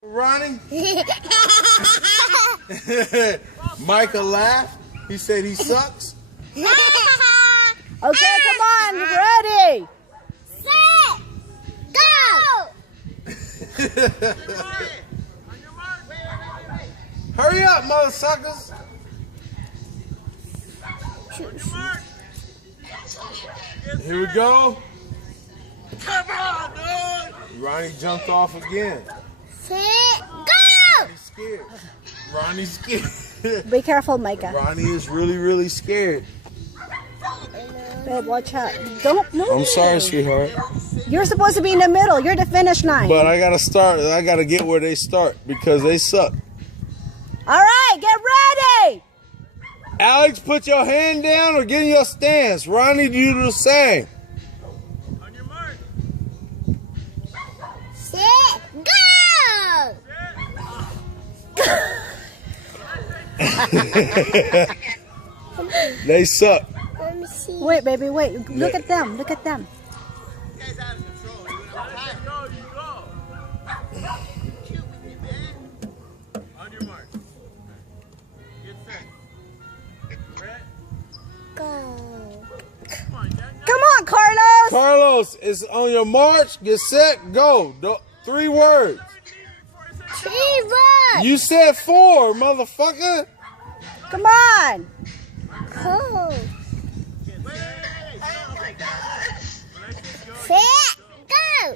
Ronnie? Micah laughed. He said he sucks. Okay, come on, ready. Set. Go. Hurry up, mother suckers. Here we go. Come on, dude. Ronnie jumped off again. Set. Go. He's scared. Ronnie's scared. Be careful, Micah. Ronnie is really scared. Babe, watch out. Don't move. I'm sorry, sweetheart. You're supposed to be in the middle. You're the finish line. But I gotta start. I gotta get where they start because they suck. All right, get ready. Alex, put your hand down or get in your stance. Ronnie, do the same. On your mark. Set. Go. They suck. Let me see. Wait, baby, wait. Look at them. Look at them. You guys out of control. You go. Cute with me, man. On your mark. Get set. Red. Go. Come on, Jack. Come on, Carlos. Carlos, it's on your march. Get set. Go. 3 words. T-Bug. You said 4, motherfucker. Come on. Go. Wait. Set. Go.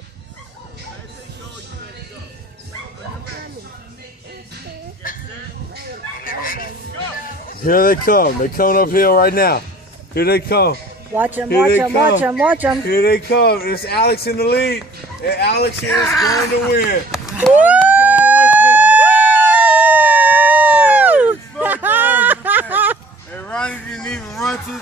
Here they come. They coming uphill right now. Here they come. Watch them, Here watch they them, come. watch them, watch them. Here they come. It's Alex in the lead. And Alex is going to win. And Ronnie didn't even run to